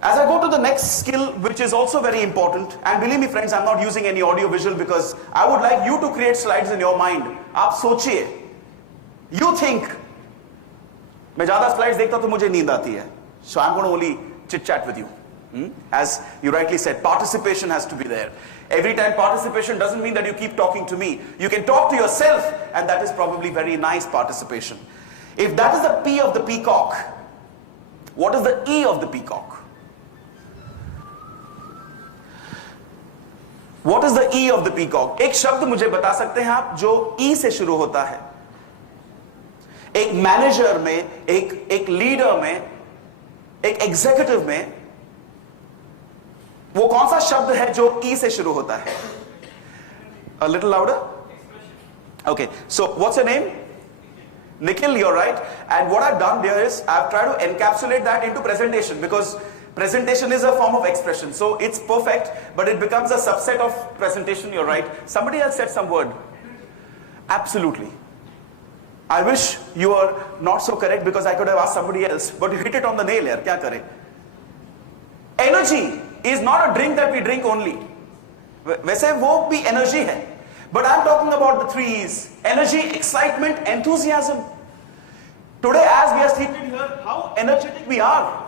As I go to the next skill, which is also very important, and believe me friends, I'm not using any audio visual because I would like you to create slides in your mind. आप सोचिए, you think, मैं ज़्यादा slides देखता हूँ तो मुझे नींद आती है. So I'm going to only chit chat with you. As you rightly said, participation has to be there. Every time participation doesn't mean that you keep talking to me. You can talk to yourself, and that is probably very nice participation. If that is the P of the peacock, what is the E of the peacock? What is the E of the peacock? एक शब्द मुझे बता सकते हैं आप जो E से शुरू होता है? एक मैनेजर में, एक लीडर में, एक एग्जीक्यूटिव में वो कौन सा शब्द है जो E से शुरू होता है? A little louder? Okay, so what's your name? Nikhil, you're right. And what I've done there is I've tried to encapsulate that into presentation, because presentation is a form of expression. So it's perfect, but it becomes a subset of presentation, you're right. Somebody else said some word. Absolutely. I wish you were not so correct, because I could have asked somebody else, but you hit it on the nail here. Kya kare? Energy is not a drink that we drink only. वैसे वो भी energy है. But I'm talking about the three E's. Energy, excitement, enthusiasm. Today, as we are seated here, how energetic we are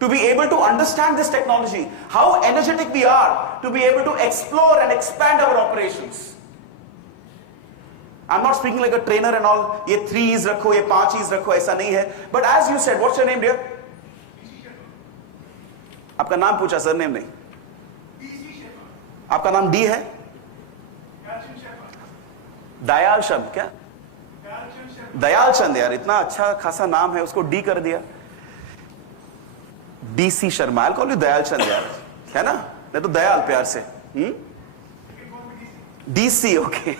to be able to understand this technology. How energetic we are to be able to explore and expand our operations. I'm not speaking like a trainer and all. ये 3 E's रखो, ये 5 E's रखो, ऐसा नहीं है. But as you said, what's your name, dear? आपका नाम पूछा, सर नेम नहीं. आपका नाम डी है? दयाल चंद. क्या? दयाल चंद. यार इतना अच्छा खासा नाम है, उसको डी कर दिया. DC Sharma. I'll call you Dayal Chand यार, है ना? नहीं तो दयाल प्यार से. DC, okay.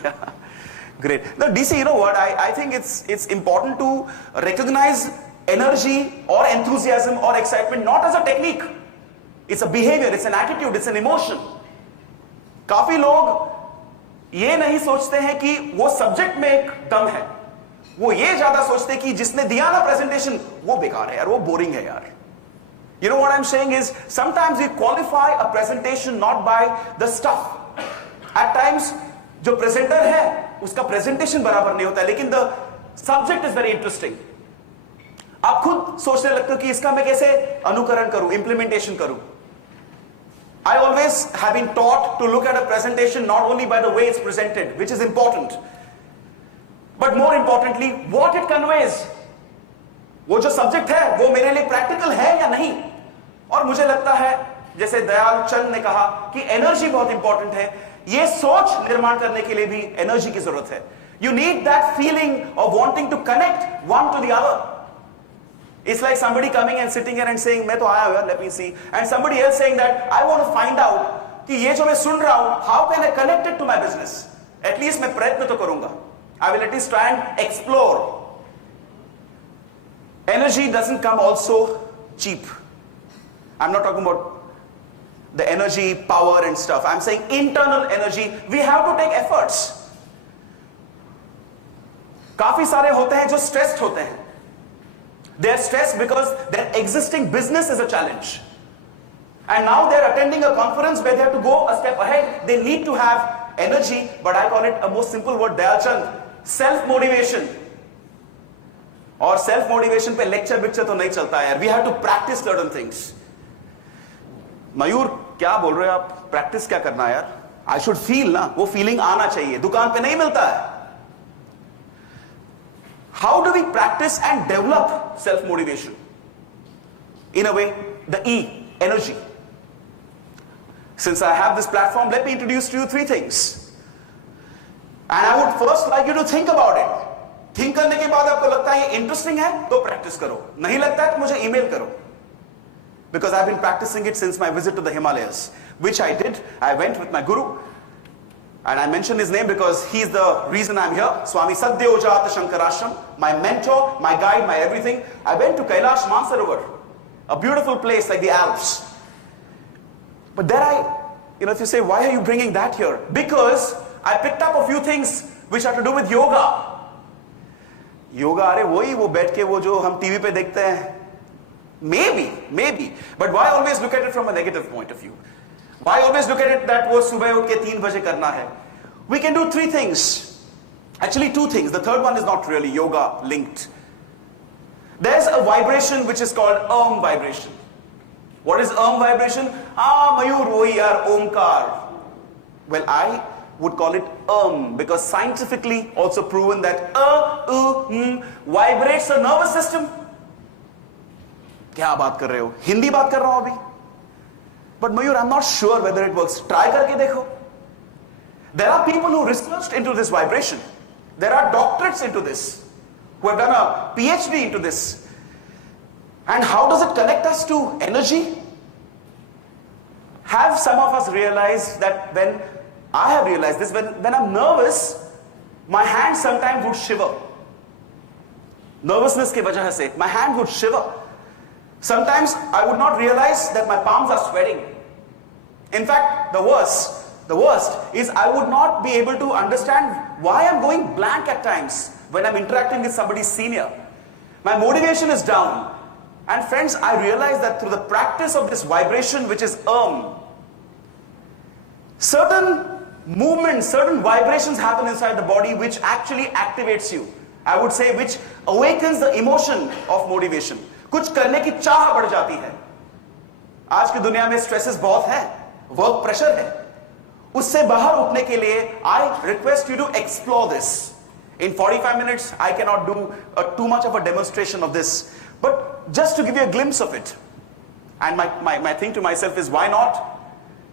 Great. Now DC, you know what? I think it's important to recognize energy or enthusiasm or excitement not as a technique. It's a behavior, it's an attitude, it's an emotion. काफी लोग ये नहीं सोचते हैं कि वो subject में एक दम है. वो ये ज्यादा सोचते हैं कि जिसने दिया ना प्रेजेंटेशन वो बेकार है यार, वो बोरिंग है यार. You know what I'm saying is, sometimes we qualify a presentation not by the stuff. At times, जो presenter है, उसका presentation बराबर नहीं होता है, लेकिन the subject is very interesting. आप खुद सोचने लगते हो कि इसका मैं कैसे अनुकरण करूं, implementation करूं. I always have been taught to look at a presentation not only by the way it's presented, which is important, but more importantly, what it conveys. वो जो सब्जेक्ट है वो मेरे लिए प्रैक्टिकल है या नहीं. और मुझे लगता है जैसे दयाल चंद ने कहा कि एनर्जी बहुत इंपॉर्टेंट है. ये सोच निर्माण करने के लिए भी एनर्जी की जरूरत है. You need that feeling of wanting to connect one to the other. It's like somebody coming and sitting here and saying मैं तो आया हुआ, let me see, and somebody else saying that I want to find out कि ये जो मैं सुन रहा हूं, how can I connect it to my business? At least मैं प्रयत्न तो करूंगा. I will at least try and explore. Energy doesn't come also cheap. I'm not talking about the energy, power and stuff. I'm saying internal energy. We have to take efforts. काफी सारे होते हैं जो stressed होते हैं. They are stressed because their existing business is a challenge. And now they are attending a conference where they have to go a step ahead. They need to have energy, but I call it a most simple word, Dayal Chand, self-motivation. और self motivation पे lecture picture तो नहीं चलता है यार. We have to practise certain things. Mayur क्या बोल रहे हो आप? प्रैक्टिस क्या करना है यार? आई शुड फील ना, वो फीलिंग आना चाहिए. दुकान पे नहीं मिलता है. How do we practise and develop self motivation? In a way, the E, energy. Since I have this platform, let me introduce to you 3 things. And I would first like you to think about it. Think करने के बाद आपको लगता है ये interesting है तो practice करो. नहीं लगता है तो मुझे ईमेल करो. Because I've been practicing it since my visit to the Himalayas, which I did. I went with my guru, and I mention his name because he's the reason I'm here. Swami Satyojata Shankarashram, my mentor, my guide, my everything. I went to Kailash Mansarovar, a beautiful place like the Alps. But there if you say, why are you bringing that here? Because I picked up a few things which have to do with yoga. Yoga, अरे वही वो बैठ के वो जो हम TV पे देखते हैं Maybe. But why always look at it from a negative point of view? Why always look at it that wo subah utھ ke 3 baje karna hai? We can do 3 things. Actually 2 things. The third one is not really yoga linked. There's a vibration which is called vibration. What is vibration? Mayur, wohi yaar, omkar. Well, I would call it because scientifically also proven that vibrates the nervous system. क्या बात कर रहे हो? हिंदी बात कर रहा हूं अभी. But Mayur, I'm not sure whether it works. Try करके देखो. There are people who researched into this vibration. There are doctorates into this, who have done a PhD into this. And how does it connect us to energy? Have some of us realized that when I have realized this, when I'm nervous, my hand sometimes would shiver. Nervousness ke wajah se, my hand would shiver. Sometimes I would not realize that my palms are sweating. In fact, the worst is I would not be able to understand why I'm going blank at times when I'm interacting with somebody senior. My motivation is down. And friends, I realize that through the practice of this vibration, which is certain movements, certain vibrations happen inside the body which actually activates you. I would say which awakens the emotion of motivation. कुछ करने की चाह बढ़ जाती है. आज की दुनिया में स्ट्रेसेस बहुत है, वर्क प्रेशर है. उससे बाहर उठने के लिए I request you to explore this. In 45 minutes, I cannot do too much of a demonstration of this, but just to give you a glimpse of it. And my thing to myself is, why not?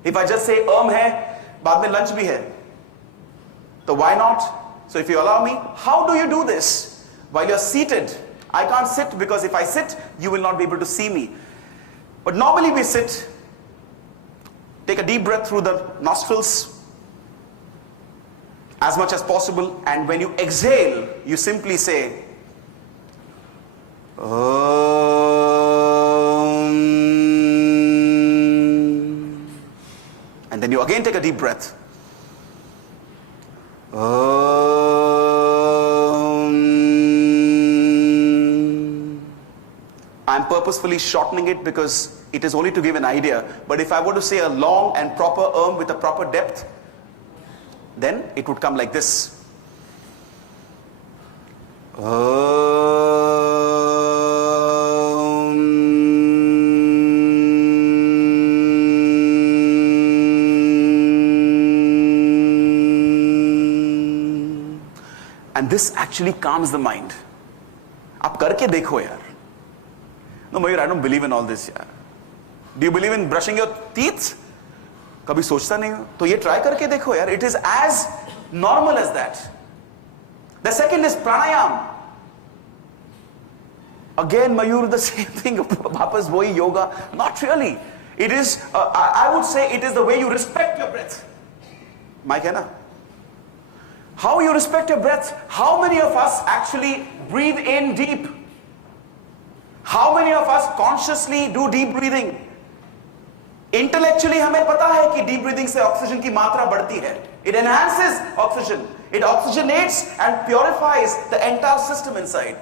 If I just say है, बाद में lunch भी है, so why not? So if you allow me, how do you do this? While you're seated, I can't sit because if I sit, you will not be able to see me. But normally we sit, take a deep breath through the nostrils as much as possible, and when you exhale, you simply say, and then you again take a deep breath. I'm purposefully shortening it because it is only to give an idea. But if I were to say a long and proper with a proper depth, then it would come like this. And this actually calms the mind. आप करके देखो यार. No, Mayur, I don't believe in all this यार. Do you believe in brushing your teeth? कभी सोचता नहीं हो? तो ये try करके देखो यार. It is as normal as that. The second is pranayam. Again, Mayur, the same thing. वापस वही yoga. Not really. It is, I would say, it is the way you respect your breath. Mike है ना? How you respect your breath. How many of us actually breathe in deep? How many of us consciously do deep breathing? Intellectually हमें पता है कि deep breathing से oxygen की मात्रा बढ़ती है. It enhances oxygen. It oxygenates and purifies the entire system inside.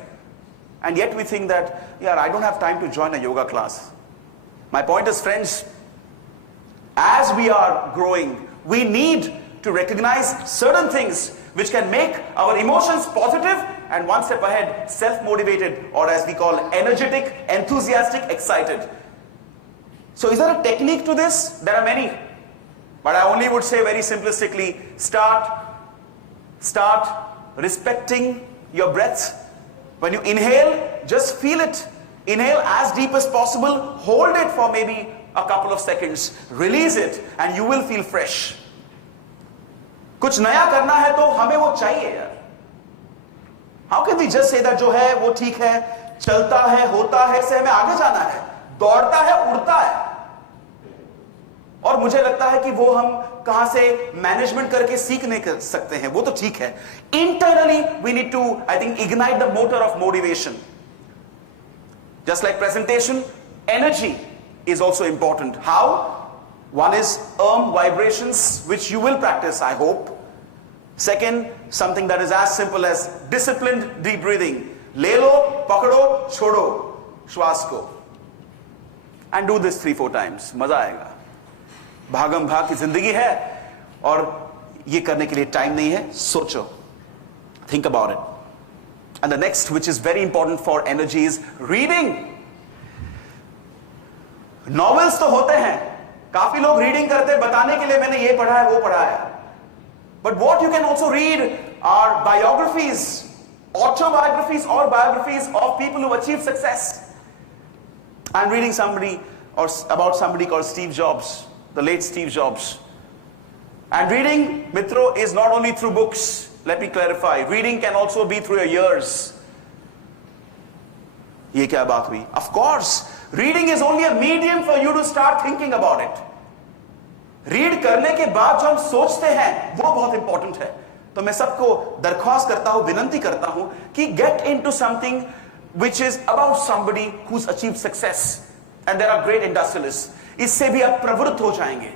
And yet we think that, yeah, I don't have time to join a yoga class. My point is, friends, as we are growing, we need to recognize certain things which can make our emotions positive and one step ahead, self-motivated, or as we call, energetic, enthusiastic, excited. So is there a technique to this? There are many. But I only would say very simplistically, start respecting your breath. When you inhale, just feel it. Inhale as deep as possible, hold it for maybe a couple of seconds, release it, and you will feel fresh. कुछ नया करना है तो हमें वो चाहिए यार. How can we just say that जो है वो ठीक है, चलता है, होता है, से हमें आगे जाना है, दौड़ता है, उड़ता है. और मुझे लगता है कि वो हम कहां से मैनेजमेंट करके सीख नहीं कर सकते हैं. वो तो ठीक है. Internally we need to, I think, ignite the motor of motivation. Just like presentation, energy is also important. How? One is vibrations, which you will practice, I hope. Second, something that is as simple as disciplined deep breathing. ले लो, पकड़ो, छोड़ो, श्वास को. and do this 3-4 times. मजा आएगा. भागम भाग की जिंदगी है और ये करने के लिए टाइम नहीं है. सोचो. Think about it. And the next, which is very important for energy, is reading. Novels तो होते हैं. काफी लोग रीडिंग करते बताने के लिए मैंने ये पढ़ा है वो पढ़ा है. But what you can also read are biographies, autobiographies or biographies of people who achieved success. I'm reading about somebody called Steve Jobs, the late Steve Jobs. And reading, Mitro, is not only through books. Let me clarify. Reading can also be through your ears. ये क्या बात हुई? Of course, reading is only a medium for you to start thinking about it. Read करने के बाद जो हम सोचते हैं वो बहुत इंपॉर्टेंट है. तो मैं सबको दरख्वास्त करता हूं, विनंती करता हूं कि get into something which is about somebody who's achieved success, and there are great industrialists. इससे भी आप प्रवृत्त हो जाएंगे.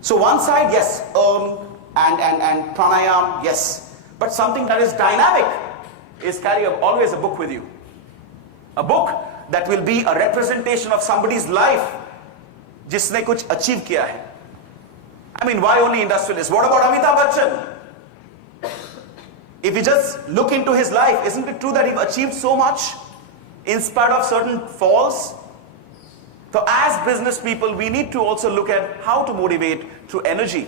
So one side, yes, and pranayam, yes, but something that is dynamic is carry always a book with you. A book that will be a representation of somebody's life जिसने कुछ achieve किया है. I mean, why only industrialists? What about Amitabh Bachchan? If you just look into his life, isn't it true that he achieved so much in spite of certain falls? So as business people, we need to also look at how to motivate through energy.